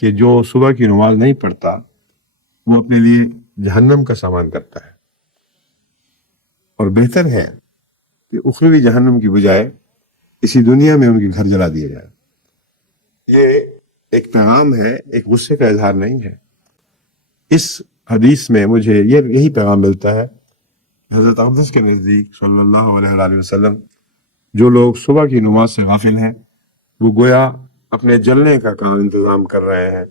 کہ جو صبح کی نماز نہیں پڑھتا وہ اپنے لیے جہنم کا سامان کرتا ہے، اور بہتر ہے کہ اخروی جہنم کی بجائے اسی دنیا میں ان کے گھر جلا دیے جائے۔ یہ ایک پیغام ہے، ایک غصے کا اظہار نہیں ہے۔ اس حدیث میں مجھے یہی پیغام ملتا ہے، حضرت اقدس کے نزدیک صلی اللہ علیہ وآلہ وسلم، جو لوگ صبح کی نماز سے غافل ہیں وہ گویا اپنے جلنے کا کام انتظام کر رہے ہیں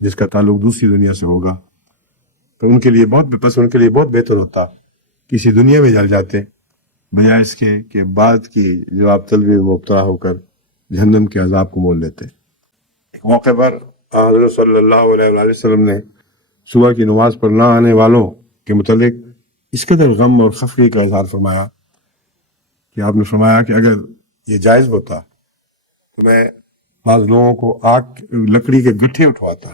جس کا تعلق دوسری دنیا سے ہوگا، تو ان کے لیے بہت بہتر ہوتا کسی دنیا میں جل جاتے بجائے اس کے کہ بعد کی جواب طلبی میں مبتلا ہو کر جہنم کے عذاب کو مول لیتے۔ ایک موقع پر حضرت صلی اللہ علیہ وآلہ وسلم نے صبح کی نماز پر نہ آنے والوں کے متعلق اس قدر غم اور خفگی کا اظہار فرمایا کہ آپ نے فرمایا کہ اگر یہ جائز ہوتا تو میں بعض لوگوں کو لکڑی کے گٹھے اٹھواتا،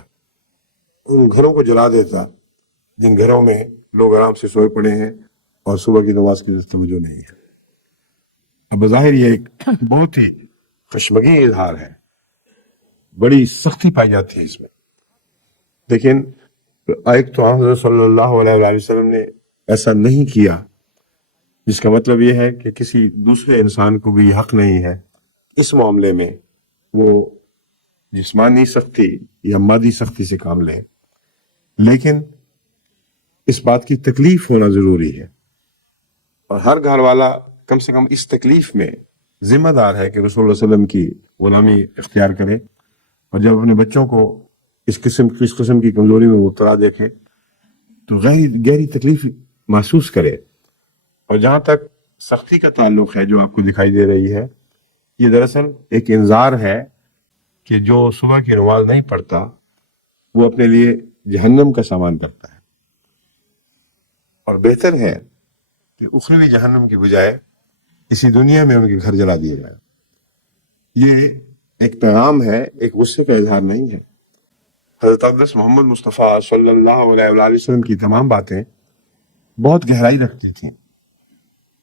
ان گھروں کو جلا دیتا جن گھروں میں لوگ آرام سے سوئے پڑے ہیں اور صبح کی نماز کی توجہ نہیں ہے۔ اب بظاہر یہ ایک بہت ہی خشمگین اظہار ہے، بڑی سختی پائی جاتی ہے اس میں، لیکن ایک تو حضرت صلی اللہ علیہ وآلہ وسلم نے ایسا نہیں کیا، جس کا مطلب یہ ہے کہ کسی دوسرے انسان کو بھی حق نہیں ہے اس معاملے میں وہ جسمانی سختی یا مادی سختی سے کام لے، لیکن اس بات کی تکلیف ہونا ضروری ہے، اور ہر گھر والا کم سے کم اس تکلیف میں ذمہ دار ہے کہ رسول اللہ علیہ وسلم کی غلامی اختیار کرے، اور جب اپنے بچوں کو اس قسم کی کمزوری میں مبتلا دیکھے تو گہری تکلیف محسوس کرے۔ اور جہاں تک سختی کا تعلق ہے جو آپ کو دکھائی دے رہی ہے، یہ دراصل ایک انذار ہے کہ جو صبح کی نماز نہیں پڑھتا وہ اپنے لیے جہنم کا سامان کرتا ہے، اور بہتر ہے کہ اخروی جہنم کی بجائے اسی دنیا میں ان کے گھر جلا دیے جائے۔ یہ ایک پیغام ہے، ایک غصے کا اظہار نہیں ہے۔ حضرت اقدس محمد مصطفیٰ صلی اللہ علیہ وآلہ وسلم کی تمام باتیں بہت گہرائی رکھتی تھیں،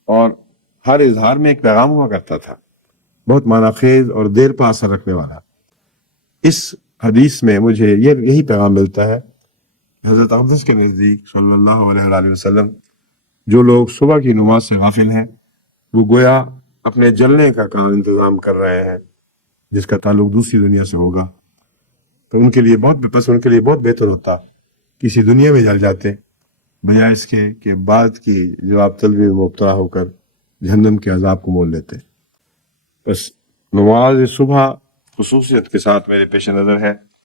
اور ہر اظہار میں ایک پیغام ہوا کرتا تھا، بہت معنی خیز اور دیر پا اثر رکھنے والا۔ اس حدیث میں مجھے یہی پیغام ملتا ہے، حضرت اقدس کے نزدیک صلی اللہ علیہ وآلہ وسلم، جو لوگ صبح کی نماز سے غافل ہیں وہ گویا اپنے جلنے کا کام انتظام کر رہے ہیں جس کا تعلق دوسری دنیا سے ہوگا، تو ان کے لیے بہت بہتر ہوتا کسی دنیا میں جل جاتے بجائے اس کے کہ بعد کی جواب طلبی میں مبتلا ہو کر جہنم کے عذاب کو مول لیتے۔ بس نماز صبح خصوصیت کے ساتھ میرے پیش نظر ہے